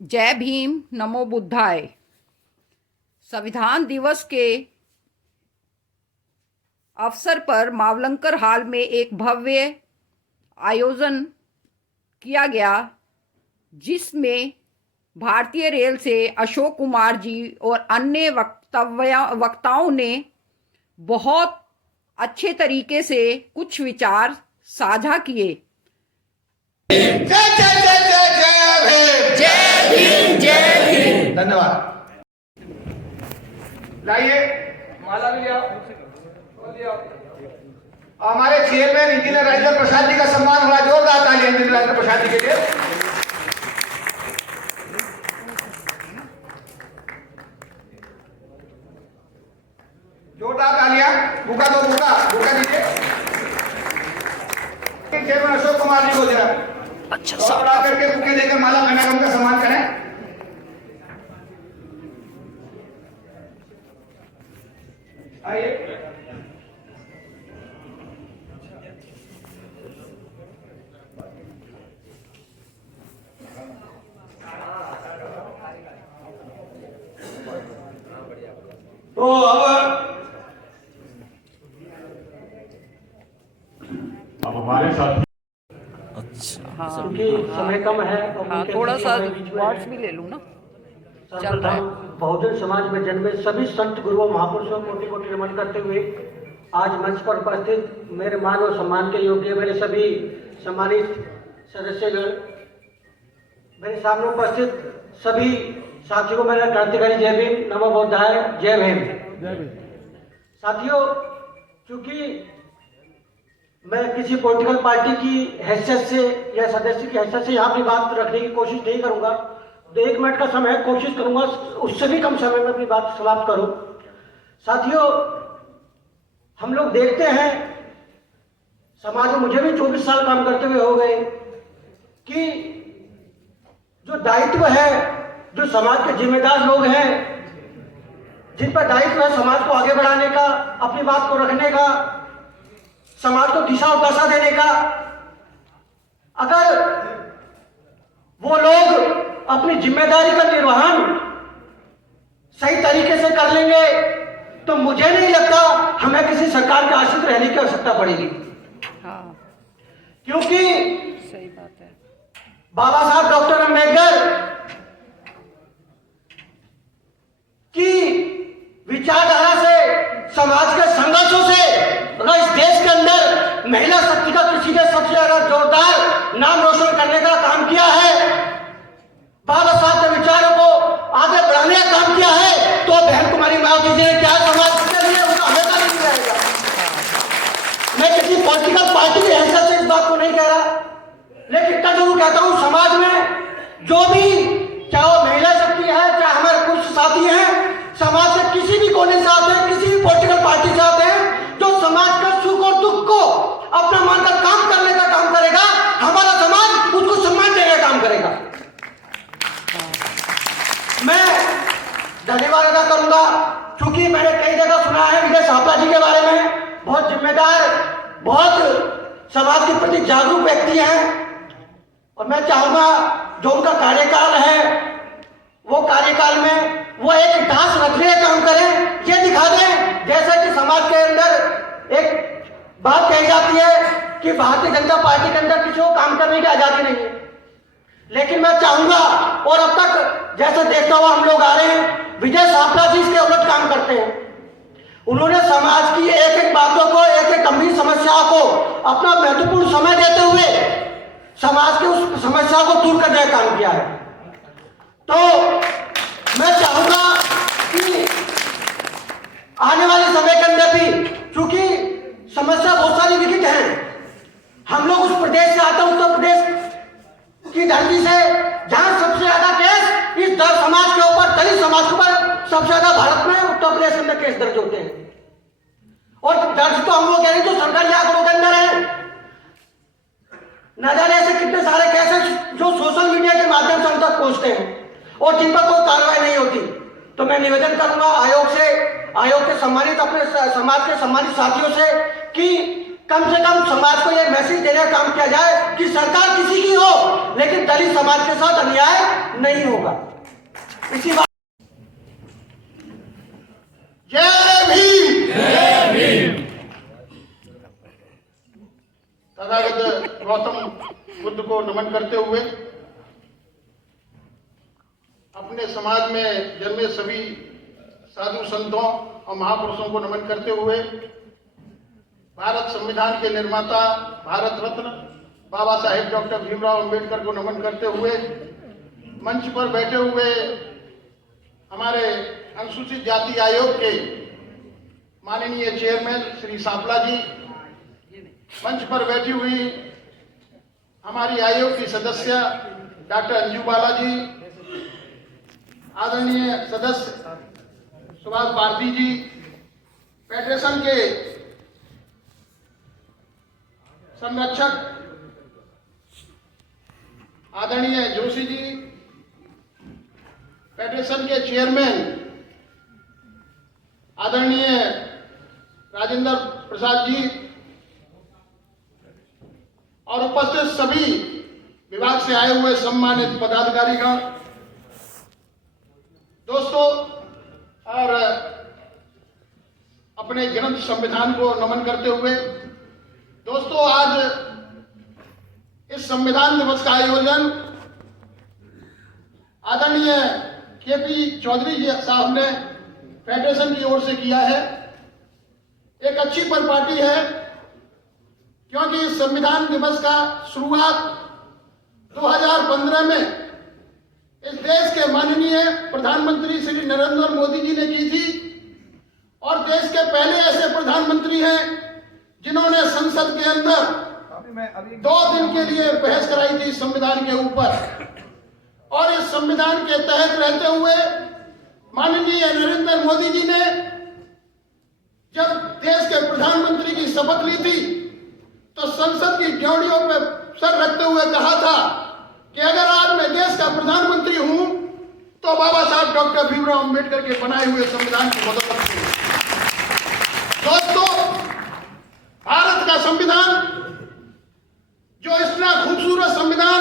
जय भीम, नमो बुद्धाय। संविधान दिवस के अवसर पर मावलंकर हाल में एक भव्य आयोजन किया गया, जिसमें भारतीय रेल से अशोक कुमार जी और अन्य वक्ताओं ने बहुत अच्छे तरीके से कुछ विचार साझा किए। जय जय जय जय जय भीम, जय भीम, जय भीम। धन्यवाद। लाइए माला भी ले आओ। हमारे चेयरमैन इंजीनियर राजेंद्र प्रसाद जी का सम्मान हुआ, जोरदार तालियां इंजीनियर राजेंद्र प्रसाद जी के लिए। जोरदार तालियां। बुका दो, बुका दीजिए चेयरमैन अशोक कुमार जी को जरा अच्छा और बड़ा करके बुके देकर माला पहनाकर उनका सम्मान करें। आइए। तो अब हमारे साथ क्योंकि समय कम है तो हाँ, थोड़ा सा वर्ड्स भी ले लूँ ना। चल रहा है। बहुजन समाज में जन्मे सभी संत गुरुओं महापुरुषों को कोटि कोटि नमन करते हुए आज मंच पर उपस्थित मेरे मान और सम्मान के योग्य मेरे सभी सम्मानित सदस्यगण, मेरे सामने उपस्थित सभी साथियों को मेरा क्रांतिकारी जय भीम, नमो बुद्धाय, जय भीम। साथियों, क्योंकि मैं किसी पॉलिटिकल पार्टी की हैसियत से या सदस्य की हैसियत से यहाँ अपनी बात रखने की कोशिश नहीं करूँगा, तो 1 मिनट का समय कोशिश करूँगा उससे भी कम समय में अपनी बात समाप्त करूँ। साथियों, हम लोग देखते हैं समाज में, मुझे भी 24 साल काम करते हुए हो गए, कि जो दायित्व है, जो समाज के जिम्मेदार लोग हैं, जिन पर दायित्व है समाज को आगे बढ़ाने का, अपनी बात को रखने का, समाज को दिशा और दशा देने का, अगर वो लोग अपनी जिम्मेदारी का निर्वहन सही तरीके से कर लेंगे तो मुझे नहीं लगता हमें किसी सरकार के आश्रित रहने की आवश्यकता पड़ेगी। हाँ, क्योंकि सही बात है। बाबा साहब डॉक्टर अम्बेडकर की विचारधारा से, समाज के संघर्षों से, अगर इस देश के अंदर महिला शक्ति का किसी ने सबसे ज्यादा जोरदार नाम रोशन करने का काम किया है, बाबा साहब के विचारों को आगे बढ़ाने का काम किया है, तो बहन कुमारी मायावती जी ने क्या समाज के लिए उनका हमेशा नहीं जाएगा। मैं किसी पॉलिटिकल पार्टी की हैसियत से इस बात को नहीं कह रहा, लेकिन इतना जरूर कहता हूं, समाज में जो भी, चाहे वो महिला शक्ति है, चाहे हमारे पुरुष साथी हैं, समाज के किसी भी कोने से आते हैं, किसी भी पॉलिटिकल पार्टी से आते हैं, जो समाज का सुख और दुख को अपना मानकर काम करने का काम करेगा, हमारा समाज उसको सम्मान देने का काम करेगा। मैं धन्यवाद अदा करूंगा, क्योंकि मैंने कई जगह सुना है विजय सापला जी के बारे में, बहुत जिम्मेदार, बहुत समाज के प्रति जागरूक व्यक्ति हैं, और मैं चाहूंगा जो उनका कार्यकाल है, वो कार्यकाल में वो एक इतिहास रखने का काम करें, ये दिखा दें, जैसा कि समाज के अंदर एक बात कही जाती है कि भारतीय जनता पार्टी के अंदर किसी को काम करने की आजादी नहीं है, लेकिन मैं चाहूंगा, और अब तक जैसा देखता हुआ हम लोग आ रहे हैं, विजय सापला जी इसके उलट काम करते हैं। उन्होंने समाज की एक एक बातों को, एक एक गंभीर समस्या को अपना महत्वपूर्ण समय देते हुए समाज की उस समस्या को दूर करने का काम किया है। तो मैं चाहूंगा कि आने वाले समय के अंदर भी, क्योंकि समस्या बहुत सारी विकट है, हम लोग उस प्रदेश से आते हैं, उत्तर प्रदेश की धरती से, जहां सबसे ज्यादा केस इस समाज के ऊपर, दलित समाज के ऊपर सबसे ज्यादा भारत में उत्तर प्रदेश के अंदर केस दर्ज होते हैं। और दर्ज तो हम लोग कह रहे हैं जो सरकारी आंकड़ों के अंदर है, न जाने ऐसे कितने सारे केस हैं जो सोशल मीडिया के माध्यम से हम तक पहुंचते हैं और जिन पर कोई कार्रवाई नहीं होती। तो मैं निवेदन करूंगा आयोग से, आयोग के सम्मानित, अपने समाज के सम्मानित साथियों से, कि कम से कम समाज को यह मैसेज देने का काम किया जाए कि सरकार किसी की हो, लेकिन दलित समाज के साथ अन्याय नहीं नहीं होगा। इसी बात जय भीम। जय भीम। तथागत गौतम बुद्ध को नमन करते हुए, अपने समाज में जन्मे सभी साधु संतों और महापुरुषों को नमन करते हुए, भारत संविधान के निर्माता भारत रत्न बाबा साहेब डॉक्टर भीमराव अंबेडकर को नमन करते हुए, मंच पर बैठे हुए हमारे अनुसूचित जाति आयोग के माननीय चेयरमैन श्री सांपला जी, मंच पर बैठी हुई हमारी आयोग की सदस्य डॉक्टर अंजू बाला जी, आदरणीय सदस्य सुभाष भारती जी, फेडरेशन के संरक्षक आदरणीय जोशी जी, फेडरेशन के चेयरमैन आदरणीय राजेंद्र प्रसाद जी और उपस्थित सभी विभाग से आए हुए सम्मानित पदाधिकारीगण, दोस्तों, और अपने ग्रंथ संविधान को नमन करते हुए, दोस्तों, आज इस संविधान दिवस का आयोजन आदरणीय केपी चौधरी जी साहब ने फेडरेशन की ओर से किया है। एक अच्छी परिपाटी है, क्योंकि इस संविधान दिवस का शुरुआत 2015 में इस देश के माननीय प्रधानमंत्री श्री नरेंद्र मोदी जी ने की थी, और देश के पहले ऐसे प्रधानमंत्री हैं जिन्होंने संसद के अंदर 2 दिन के लिए बहस कराई थी संविधान के ऊपर। और इस संविधान के तहत रहते हुए माननीय नरेंद्र मोदी जी ने जब देश के प्रधानमंत्री की शपथ ली थी, तो संसद की ड्योढ़ियों पर सर रखते हुए कहा था कि अगर आज मैं देश का प्रधानमंत्री हूं तो बाबा साहब डॉक्टर भीमराव अंबेडकर के बनाए हुए संविधान की मदद करूंगा। दोस्तों, भारत का संविधान, जो इतना खूबसूरत संविधान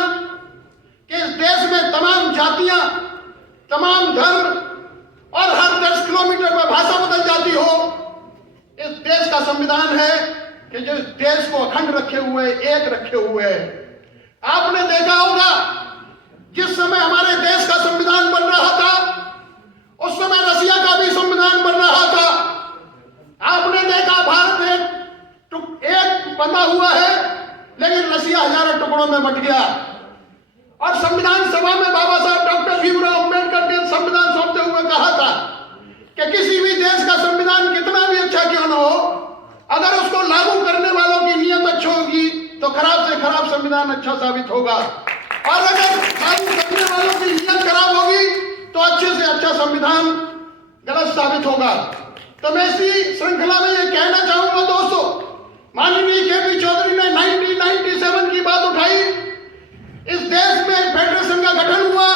कि इस देश में तमाम जातियां, तमाम धर्म और हर 10 किलोमीटर में भाषा बदल जाती हो, इस देश का संविधान है कि जो इस देश को अखंड रखे हुए, एक रखे हुए है। आपने देखा होगा, जिस समय हमारे देश का संविधान बन रहा था, उस समय रसिया का भी संविधान बन रहा था। आपने देखा, भारत एक बना हुआ है, लेकिन रसिया हजारों टुकड़ों में बट गया। और संविधान सभा में बाबा साहब डॉक्टर भीमराव अंबेडकर ने संविधान सौंपते हुए कहा था कि किसी भी देश का संविधान कितना भी अच्छा क्यों न हो, अगर उसको लागू करने वालों की नीयत अच्छी होगी तो खराब से खराब संविधान अच्छा साबित होगा, और अगर लागू करने वालों की नीयत खराब होगी तो अच्छे से अच्छा संविधान गलत साबित होगा। तो मैं इसी श्रृंखला में ये कहना चाहूंगा, दोस्तों, माननीय केपी चौधरी ने 1997 की बात उठाई। इस देश में फेडरेशन का गठन हुआ,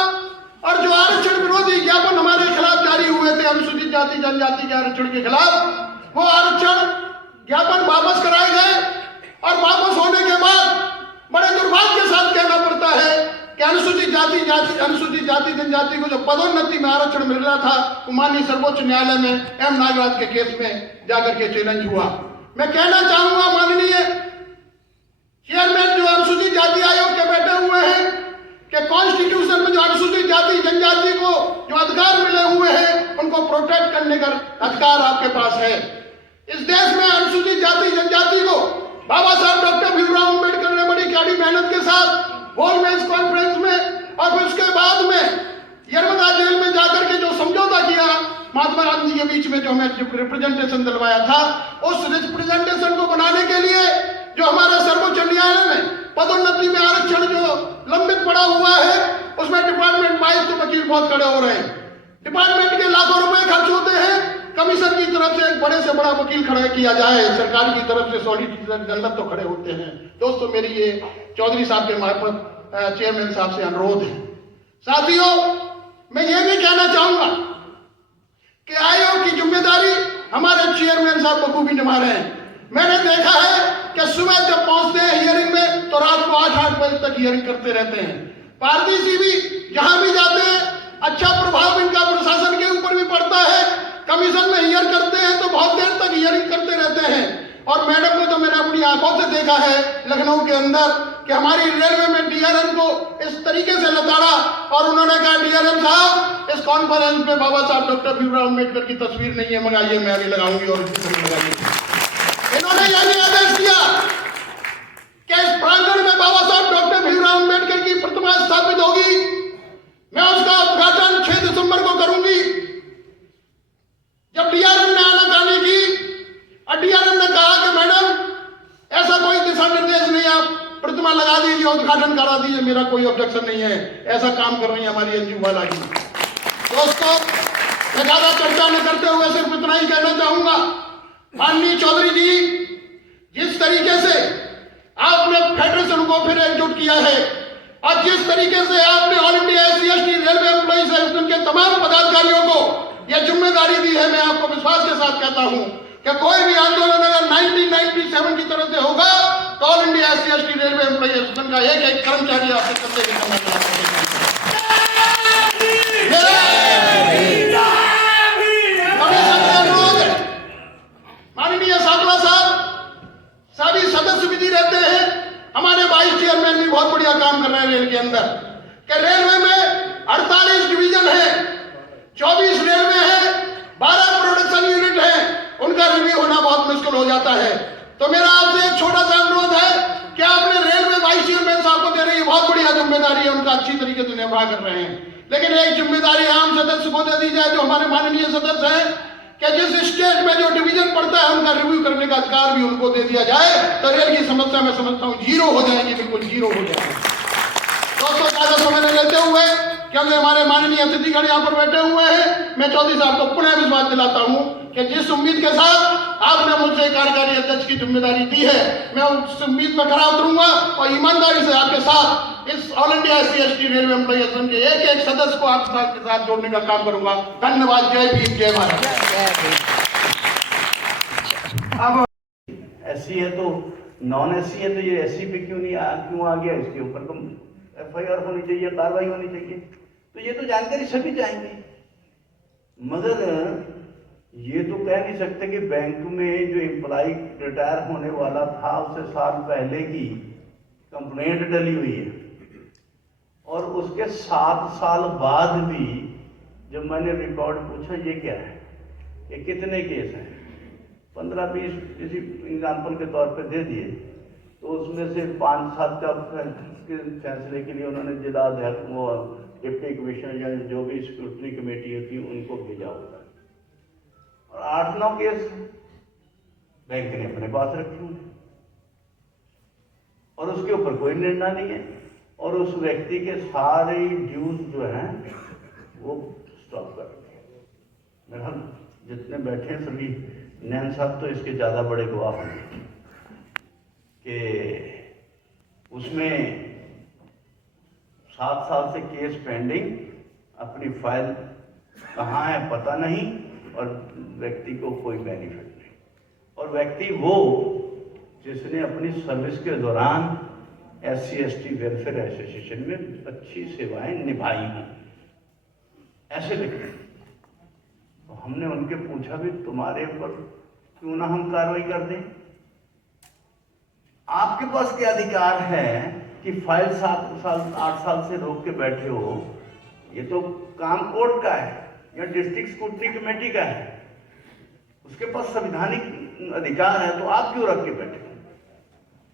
और जो आरक्षण विरोधी ज्ञापन हमारे खिलाफ जारी हुए थे, अनुसूचित जाति जनजाति के आरक्षण के खिलाफ, वो आरक्षण ज्ञापन वापस कराए गए। और वापस होने के बाद बड़े दुर्भाग्य के साथ कहना पड़ता है कि अनुसूचित जाति जनजाति को जो पदोन्नति में आरक्षण मिल रहा था, वो माननीय सर्वोच्च न्यायालय में एम नागराज के केस में जाकर के चैलेंज हुआ। मैं कहना चाहूंगा, माननीय चेयरमैन जो अनुसूचित जाति आयोग के बैठे हुए हैं, कि कॉन्स्टिट्यूशन में जो अनुसूचित जाति जनजाति को जो अधिकार मिले हुए हैं, उनको प्रोटेक्ट करने का अधिकार आपके पास है। इस देश में अनुसूचित जाति जनजाति को बाबा साहब डॉक्टर भीमराव अंबेडकर ने बड़ी कड़ी मेहनत के साथ गोलमेज कॉन्फ्रेंस में, और फिर उसके बाद में यरमदा जेल में जाकर के जो समझौता किया महात्मा गांधी के बीच में, जो हमें रिप्रेजेंटेशन दिलवाया था, उस रिप्रेजेंटेशन को बनाने के लिए जो हमारे सर्वोच्च न्यायालय में पदोन्नति में आरक्षण जो लंबित पड़ा हुआ है, उसमें डिपार्टमेंट वाइज तो वकील बहुत खड़े हो रहे हैं। डिपार्टमेंट के लाखों रुपए खर्च होते हैं, कमीशन की तरफ से एक बड़े से बड़ा वकील खड़ा किया जाए, सरकार की तरफ से सॉलिसिटर जनरल तो खड़े होते हैं। दोस्तों, मेरी ये चौधरी साहब के मार्फत चेयरमैन साहब से अनुरोध है। साथियों, मैं ये भी कहना चाहूंगा कि आयोग की जिम्मेदारी हमारे चेयरमैन साहब बखूबी निभा रहे हैं। मैंने देखा है कि सुबह जब पहुंचते हैं हियरिंग में, तो रात को 8-8 बजे तक हियरिंग करते रहते हैं। पारदर्शी भी जहां भी जाते हैं देखा है लखनऊ के अंदर कि हमारी रेलवे में डीआरएम को इस तरीके से लताड़ा और उन्होंने कहा डीआरएम साहब इस कॉन्फ्रेंस में बाबा साहब डॉक्टर भीमराव अम्बेडकर की तस्वीर नहीं है, मंगाइए, मैं अभी लगाऊंगी और इसकी तस्वीर लगाइए। इन्होंने यह भी आदेश दिया कि इस प्रांगण में बाबा साहब डॉक्टर भीमराव अम्बेडकर की प्रतिमा स्थापित होगी, मैं उसका उद्घाटन 6 दिसंबर को करूंगी। जब डीआरएम ने आनाकानी की और डीआरएम ने कहा कि मैडम ऐसा कोई दिशा निर्देश नहीं, आप प्रतिमा लगा दीजिए, उद्घाटन करा दीजिए, मेरा कोई ऑब्जेक्शन नहीं है, ऐसा काम कर रही है हमारी अंजू बाला की। दोस्तों, मैं ज्यादा चर्चा न करते हुए सिर्फ इतना ही कहना चाहूंगा, माननीय चौधरी जी, जिस तरीके से आपने फेडरेशन को फिर एकजुट किया है और जिस तरीके से आपने all India SC/ST railway employees association के तमाम पदाधिकारियों को यह जिम्मेदारी दी है, मैं आपको विश्वास के साथ कहता हूं कि कोई भी आंदोलन अगर 1997 की तरह से होगा तो all India SC/ST railway employees association का एक एक कर्मचारी आपके कंधे के कंधा मिला माननीय साकला साहब सभी सदस्य विधि रहते हैं, हमारे वाइस चेयरमैन भी बहुत बढ़िया काम कर रहे हैं रेल के अंदर कि रेलवे में 48 डिवीजन है, 24 रेलवे है, 12 प्रोडक्शन यूनिट है, उनका रिव्यू होना बहुत मुश्किल हो जाता है। तो मेरा आपसे एक छोटा सा अनुरोध है कि आपने रेलवे वाइस चेयरमैन साहब को दे रही है, बहुत बढ़िया जिम्मेदारी है, उनका अच्छी तरीके से निर्वाह कर रहे हैं, लेकिन एक जिम्मेदारी आम सदस्य को दे दी जाए जो हमारे माननीय सदस्य हैं कि जिस स्टेट में जो डिवीजन पड़ता है उनका रिव्यू करने का अधिकार भी उनको दे दिया जाए तो रेल की समस्या मैं समझता हूं जीरो हो जाएगी, बिल्कुल जीरो हो जाएगी। दोस्तों, ज्यादा समय नहीं लेते हुए, क्योंकि हमारे माननीय अतिथिगण यहाँ पर बैठे हुए हैं, मैं चौधरी साहब को पुनः विश्वास दिलाता हूं कि जिस उम्मीद के साथ आपने मुझसे कार्यकारी अध्यक्ष की जिम्मेदारी दी है, मैं उस उम्मीद पर खरा उतरूंगा और ईमानदारी से आपके साथ इस all India SC/ST railway employees association के एक एक सदस्य को आपके साथ जोड़ने का काम करूंगा। धन्यवाद। जय भीम, जय भारत। अब SC है तो नॉन SC है तो ये SC पे क्यों आ गया, इसके ऊपर तो FIR होनी चाहिए, कार्रवाई होनी चाहिए। तो ये तो जानकारी सभी चाहेंगे, मगर ये तो कह नहीं सकते कि बैंक में जो एम्प्लॉय रिटायर होने वाला था उससे साल पहले की कंप्लेंट डली हुई है और उसके 7 साल बाद भी जब मैंने रिकॉर्ड पूछा ये क्या है, ये कितने केस हैं, 15-20 किसी एग्जाम्पल के तौर पे दे दिए, तो उसमें से 5-7 का फैसले के लिए उन्होंने जिला अध्यक्ष वो डिप्टी कमिश्नर या जो भी स्क्रूटनी कमेटी होती है उनको भेजा होता है और 8-9 केस बैंक ने अपने पास रखे हुए और उसके ऊपर कोई निर्णय नहीं है और उस व्यक्ति के सारे ड्यूज जो हैं वो स्टॉप कर रखे हैं। मेरा जितने बैठे हैं सभी, नैन साहब तो इसके ज़्यादा बड़े गवाह हैं कि उसमें 7 साल से केस पेंडिंग, अपनी फाइल कहाँ है पता नहीं और व्यक्ति को कोई बेनिफिट नहीं, और व्यक्ति वो जिसने अपनी सर्विस के दौरान SC/ST वेलफेयर एसोसिएशन में अच्छी सेवाएं निभाई हैं, ऐसे लिखे। तो हमने उनके पूछा भी तुम्हारे ऊपर क्यों ना हम कार्रवाई कर दें, आपके पास क्या अधिकार है कि फाइल 7 साल 8 साल से रोक के बैठे हो, ये तो काम कोर्ट का है या डिस्ट्रिक्ट स्क्रूटनी कमेटी का है, उसके पास संवैधानिक अधिकार है, तो आप क्यों रख के बैठे।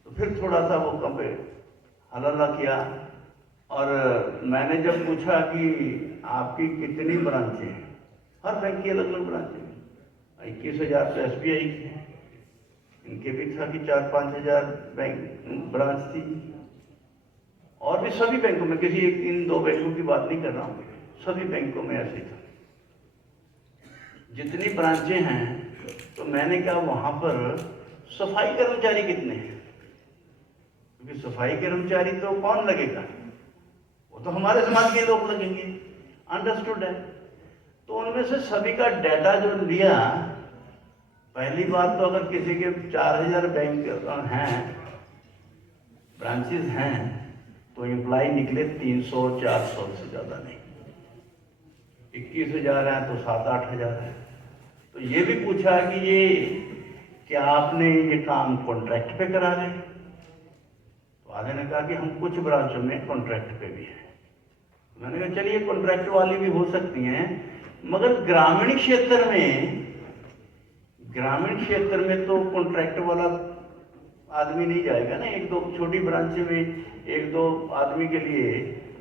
तो फिर थोड़ा सा वो कंपे हल्ला किया और मैंने जब पूछा कि आपकी कितनी ब्रांचें हैं, हर बैंक की अलग अलग ब्रांचें हैं, 21,000 तो SBI की हैं, इनके भी था कि 4-5 हज़ार बैंक ब्रांच थी और भी सभी बैंकों में, किसी एक 3-2 बैंकों की बात नहीं कर रहा हूँ, सभी बैंकों में ऐसे था। जितनी ब्रांचें हैं तो मैंने कहा वहाँ पर सफाई कर्मचारी कितने हैं, क्योंकि सफाई कर्मचारी तो कौन लगेगा, वो तो हमारे समाज के लोग लगेंगे, अंडरस्टूड है। तो उनमें से सभी का डाटा जो लिया, पहली बात तो अगर किसी के 4,000 बैंक हैं, ब्रांचेस हैं, तो एम्प्लॉय निकले 300-400 से ज़्यादा नहीं, 21,000 हैं तो 7-8 हज़ार है। तो ये भी पूछा कि ये क्या आपने ये काम कॉन्ट्रैक्ट पे करा रहे हैं, तो आधे ने कहा कि हम कुछ ब्रांचों में कॉन्ट्रैक्ट पे भी हैं। मैंने कहा चलिए कॉन्ट्रैक्ट वाली भी हो सकती हैं, मगर ग्रामीण क्षेत्र में तो कॉन्ट्रैक्ट वाला आदमी नहीं जाएगा ना। एक दो छोटी ब्रांच में एक दो आदमी के लिए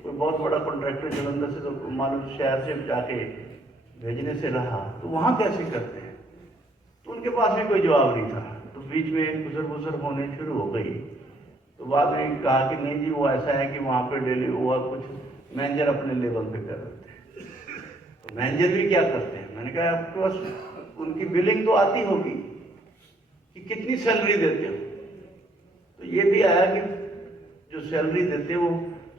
कोई बहुत बड़ा कॉन्ट्रैक्टर जलंधर से तो मालूम शहर से जाके भेजने से रहा, तो वहाँ कैसे करते हैं? तो उनके पास भी कोई जवाब नहीं था। तो बीच में गुजर होने शुरू हो गई। तो बाद में कहा कि नहीं जी वो ऐसा है कि वहाँ पे डेली वो कुछ मैनेजर अपने लेवल पे कर रहे थे। तो मैनेजर भी क्या करते हैं? मैंने कहा आपके पास उनकी बिलिंग तो आती होगी कि कितनी सैलरी देते हो। तो ये भी आया कि जो सैलरी देते वो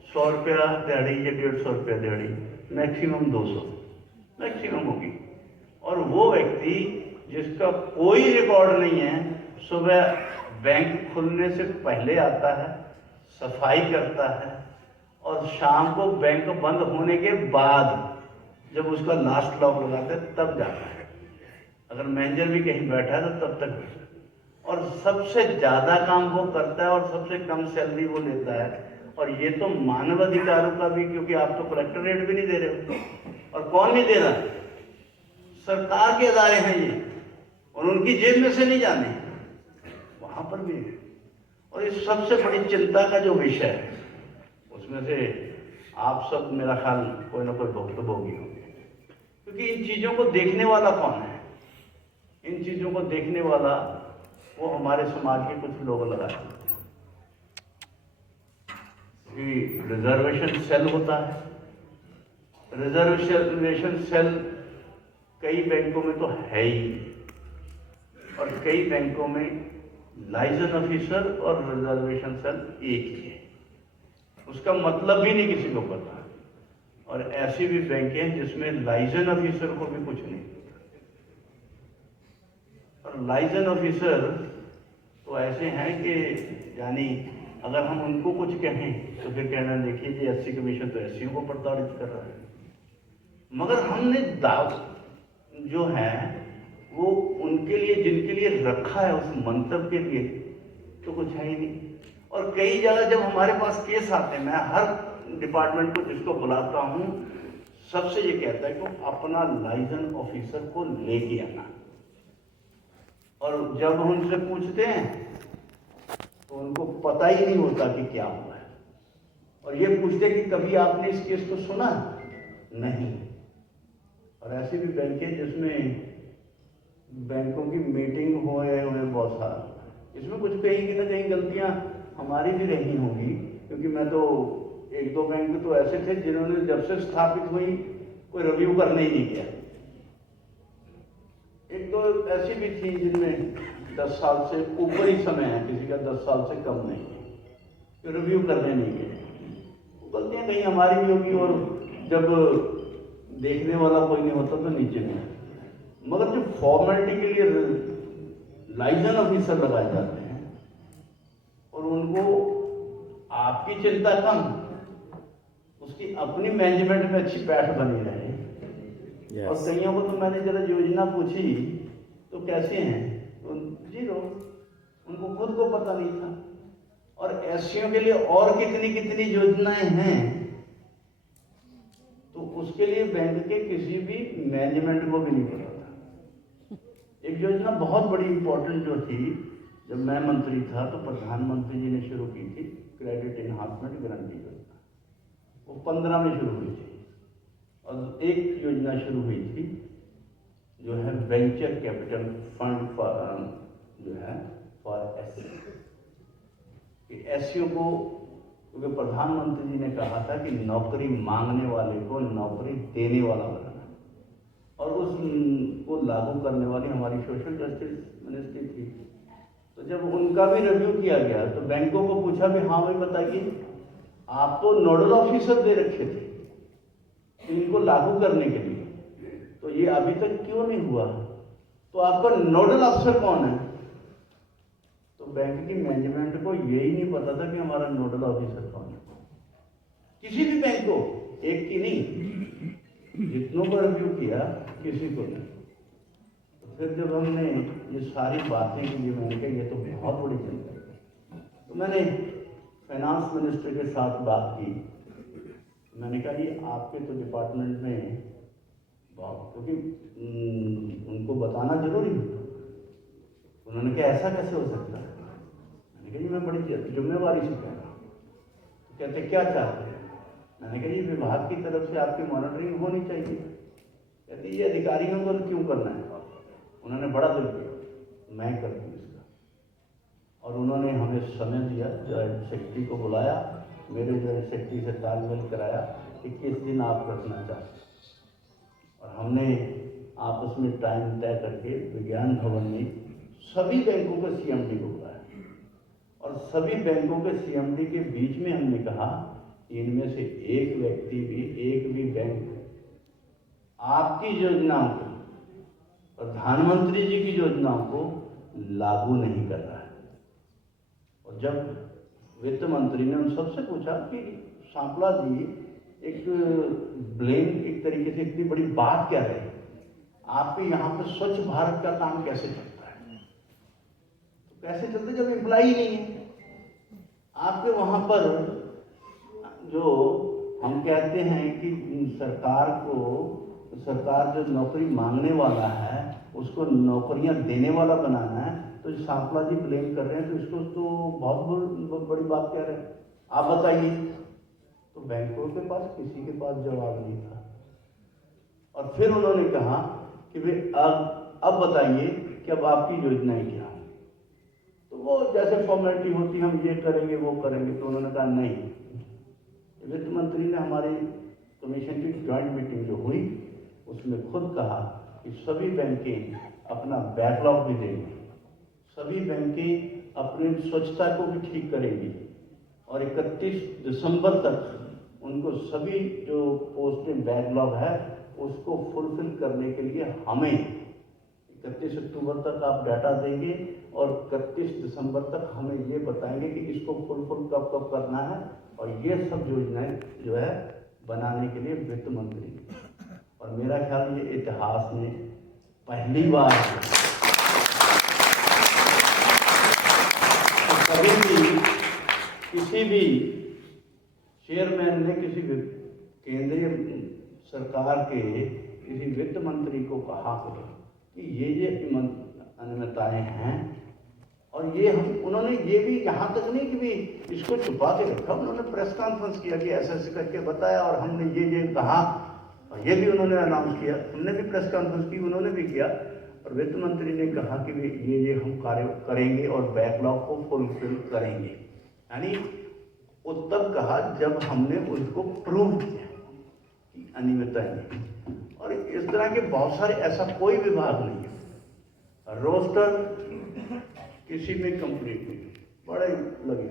100 रुपया दिहाड़ी या 150 रुपया दिहाड़ी, मैक्सिमम 200 मैक्सिमम होगी। और वो व्यक्ति जिसका कोई रिकॉर्ड नहीं है, सुबह बैंक खुलने से पहले आता है, सफाई करता है, और शाम को बैंक बंद होने के बाद जब उसका लास्ट लॉक लगाते हैं तब जाता है। अगर मैनेजर भी कहीं बैठा है तो तब तक बैठा है। और सबसे ज्यादा काम वो करता है और सबसे कम सैलरी वो लेता है। और ये तो मानव अधिकारों का भी, क्योंकि आप तो कलेक्टर रेट भी नहीं दे रहे हो। और कौन नहीं दे रहा? सरकार के अदारे हैं ये, और उनकी जेब में से नहीं जाने, वहां पर भी है। और इस सबसे बड़ी चिंता का जो विषय है उसमें से आप सब मेरा ख्याल कोई ना कोई भुक्तभोगी होंगे, क्योंकि इन चीजों को देखने वाला कौन है? इन चीजों को देखने वाला वो हमारे समाज के कुछ लोग लगाए हैं। रिजर्वेशन सेल होता है। रिजर्वेशन सेल कई बैंकों में तो है ही, और कई बैंकों में लाइजन ऑफिसर और रिजर्वेशन सेल एक ही है। उसका मतलब भी नहीं किसी को पता। और ऐसी भी बैंक हैं जिसमें लाइजन ऑफिसर को भी कुछ नहीं। और लाइजन ऑफिसर तो ऐसे हैं कि यानी अगर हम उनको कुछ कहें तो फिर कहना देखिए कि एससी कमीशन तो एससीओ को प्रताड़ित कर रहा है। मगर हमने दाव जो है वो उनके लिए, जिनके लिए रखा है, उस मंतव्य के लिए तो कुछ है ही नहीं। और कई जगह जब हमारे पास केस आते हैं, मैं हर डिपार्टमेंट को जिसको बुलाता हूँ सबसे ये कहता है कि अपना लाइजन ऑफिसर को लेके आना। और जब उनसे पूछते हैं तो उनको पता ही नहीं होता कि क्या हुआ है। और ये पूछते कि कभी आपने इस केस को सुना? नहीं। और ऐसी भी बैंक है जिसमें बैंकों की मीटिंग हुए बहुत सारा, इसमें कुछ कहीं ना कहीं गलतियां हमारी भी रही होंगी, क्योंकि मैं तो एक दो बैंक तो ऐसे थे जिन्होंने जब से स्थापित हुई कोई रिव्यू करने ही नहीं किया। एक दो ऐसी भी थी जिनमें 10 साल से ऊपर ही समय है, किसी का 10 साल से कम नहीं है, रिव्यू करने नहीं गए। गलतियां कहीं हमारी भी होगी, और जब देखने वाला कोई नहीं होता तो नीचे नहीं। मगर जो फॉर्मेलिटी के लिए लाइजन ऑफिसर लगाए जाते हैं और उनको आपकी चिंता कम, उसकी अपनी मैनेजमेंट में अच्छी पैठ बनी रहे। और कईयों को तो मैंने जरा योजना पूछी तो कैसे हैं, तो जीरो, उनको खुद को पता नहीं था। और एससीओ के लिए और कितनी योजनाएं हैं, तो उसके लिए बैंक के किसी भी मैनेजमेंट को भी नहीं पता था। एक योजना बहुत बड़ी इंपॉर्टेंट जो थी, जब मैं मंत्री था तो प्रधानमंत्री जी ने शुरू की थी, क्रेडिट इनहांसमेंट गारंटी योजना। वो 15 में शुरू हुई थी। और एक योजना शुरू हुई थी जो है venture capital fund for SCO को, क्योंकि प्रधानमंत्री जी ने कहा था कि नौकरी मांगने वाले को नौकरी देने वाला बनाना, और उसको लागू करने वाली हमारी सोशल जस्टिस मिनिस्ट्री थी। तो जब उनका भी रिव्यू किया गया तो बैंकों को पूछा भी हाँ भाई बताइए, आप तो नोडल ऑफिसर दे रखे थे इनको लागू करने के लिए, तो ये अभी तक क्यों नहीं हुआ? तो आपका नोडल अफसर कौन है? तो बैंक की मैनेजमेंट को यही नहीं पता था कि हमारा नोडल ऑफिसर कौन है। किसी भी बैंक को, एक की नहीं, जितनों को रिव्यू किया किसी को नहीं। तो फिर जब हमने ये सारी बातें की, मैंने कहा ये तो बहुत बड़ी चिंता है। तो मैंने फाइनेंस मिनिस्टर के साथ बात की। मैंने कहा ये आपके तो डिपार्टमेंट में बहुत, क्योंकि उनको बताना जरूरी है। उन्होंने कहा ऐसा कैसे हो सकता है? मैंने कहा जी मैं बड़ी जिम्मेवारी से कह रहा हूँ। तो कहते क्या चाहते हैं? मैंने कहा ये विभाग की तरफ से आपकी मॉनिटरिंग होनी चाहिए। कहते ये अधिकारियों को क्यों करना है? उन्होंने बड़ा दिल किया, मैं कर दूँ इसका। और उन्होंने हमें समय दिया, जॉइंट सेक्रेटरी को बुलाया, मेरे जॉइंट सेक्रेटरी से तालमेल कराया कि किस दिन आप रखना चाहते हैं। और हमने आपस में टाइम तय करके विज्ञान भवन में सभी बैंकों के सीएमडी को बुलाया और सभी बैंकों के सीएमडी के बीच में हमने कहा कि इनमें से एक व्यक्ति भी, एक भी बैंक आपकी योजनाओं को, प्रधानमंत्री जी की योजनाओं को लागू नहीं कर रहा है। और जब वित्त मंत्री ने उन सबसे पूछा कि सांपला जी एक ब्लेम एक तरीके से इतनी बड़ी बात क्या रही, आपके यहाँ पे स्वच्छ भारत का काम कैसे चलता है? तो कैसे चलता जब एम्प्लॉई नहीं है आपके वहाँ पर? जो हम कहते हैं कि सरकार जो नौकरी मांगने वाला है उसको नौकरियां देने वाला बनाना है, तो सांपला जी ब्लेम कर रहे हैं, तो इसको तो बहुत बड़ी बात कह रहे हैं। आप बताइए। तो बैंकों के पास किसी के पास जवाब नहीं था। और फिर उन्होंने कहा कि वे अब बताइए कि अब आपकी योजनाएं क्या हैं। तो वो जैसे फॉर्मेलिटी होती हम ये करेंगे वो करेंगे। तो उन्होंने कहा नहीं। वित्त मंत्री ने हमारी कमीशन की ज्वाइंट मीटिंग जो हुई उसमें खुद कहा कि सभी बैंकें अपना बैकलॉग भी देंगी, सभी बैंकें अपनी स्वच्छता को भी ठीक करेंगी और 31 दिसंबर तक उनको सभी जो पोस्टें बैकलॉग है उसको फुलफिल करने के लिए हमें 31 अक्टूबर तक आप डाटा देंगे और 31 दिसंबर तक हमें ये बताएंगे कि इसको फुलफिल कब कब करना है। और ये सब योजनाएं जो है बनाने के लिए वित्त मंत्री, और मेरा ख्याल ये इतिहास में पहली बार कभी भी किसी भी चेयरमैन ने किसी केंद्रीय सरकार के किसी वित्त मंत्री को कहा कि ये अनियमितताएं हैं। और ये उन्होंने ये भी यहाँ तक नहीं कि भी इसको छुपा के रखा, उन्होंने प्रेस कॉन्फ्रेंस किया कि ऐसे करके बताया और हमने ये कहा, और ये भी उन्होंने अनाउंस किया। हमने भी प्रेस कॉन्फ्रेंस की, उन्होंने भी किया। और वित्त मंत्री ने कहा कि ये हम कार्य करेंगे और बैकलॉग को फुलफिल करेंगे। यानी उत्तम कहा जब हमने उसको प्रूव किया कि अनियमितता नहीं। और इस तरह के बहुत सारे, ऐसा कोई विभाग नहीं है रोस्टर किसी में कंप्लीट नहीं, बड़े लगे।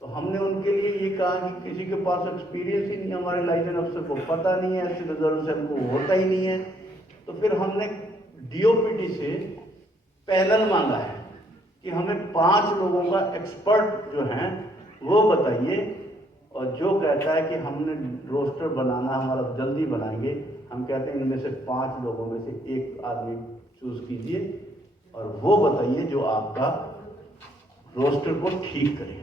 तो हमने उनके लिए ये कहा कि किसी के पास एक्सपीरियंस ही नहीं, हमारे लाइसेंस अफसर को पता नहीं है, ऐसे रिजर्व से हमको होता ही नहीं है। तो फिर हमने डीओपीटी से पैनल मांगा है कि हमें 5 लोगों का एक्सपर्ट जो हैं वो बताइए, और जो कहता है कि हमने रोस्टर बनाना हमारा जल्दी बनाएंगे, हम कहते हैं इनमें से 5 लोगों में से एक आदमी चूज कीजिए और वो बताइए जो आपका रोस्टर को ठीक करे।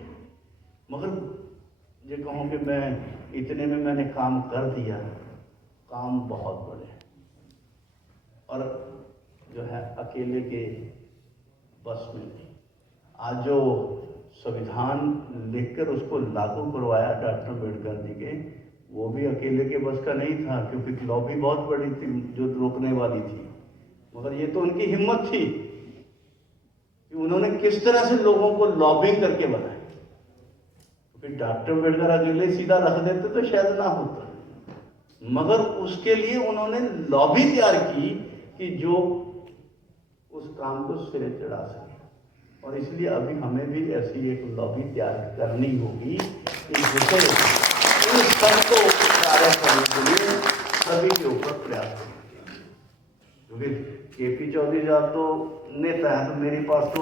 मगर ये कहूँ कि मैं इतने में मैंने काम कर दिया, काम बहुत बड़े और जो है अकेले के बस में नहीं। आज जो संविधान लिखकर उसको लागू करवाया डॉक्टर अम्बेडकर जी के, वो भी अकेले के बस का नहीं था, क्योंकि लॉबी बहुत बड़ी थी जो रोकने वाली थी। मगर ये तो उनकी हिम्मत थी कि उन्होंने किस तरह से लोगों को लॉबिंग करके बनाया। क्योंकि डॉक्टर अम्बेडकर अकेले सीधा रख देते तो शायद ना होता, मगर उसके लिए उन्होंने लॉबी तैयार की कि जो उस काम को सिरे चढ़ा सके। और इसलिए अभी हमें भी ऐसी एक लॉबी तैयार करनी होगी कि जिसे इन सबको कार्य करने के लिए सभी के ऊपर प्रयास करें। क्योंकि केपी चौधरी साहब तो नेता है, तो मेरे पास तो